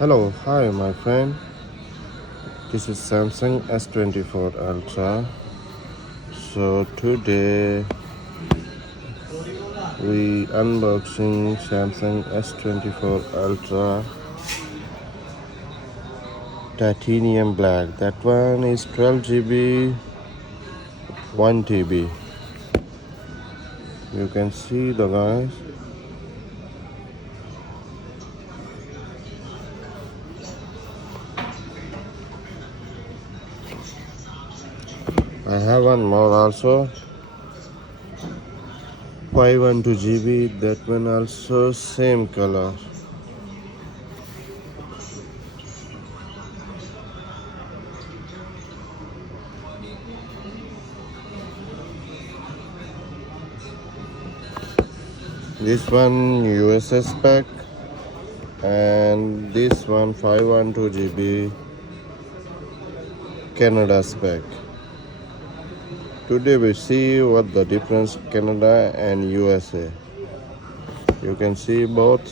Hello, hi my friend. This is Samsung S24 Ultra. So today we unboxing Samsung S24 Ultra Titanium Black. That one is 12 GB, 1 TB. You can see the guys. I have one more also. 512 GB. That one also same color. This one USS pack, and this one 512 GB Canada spec. Today we see what the difference Canada and USA. You can see both.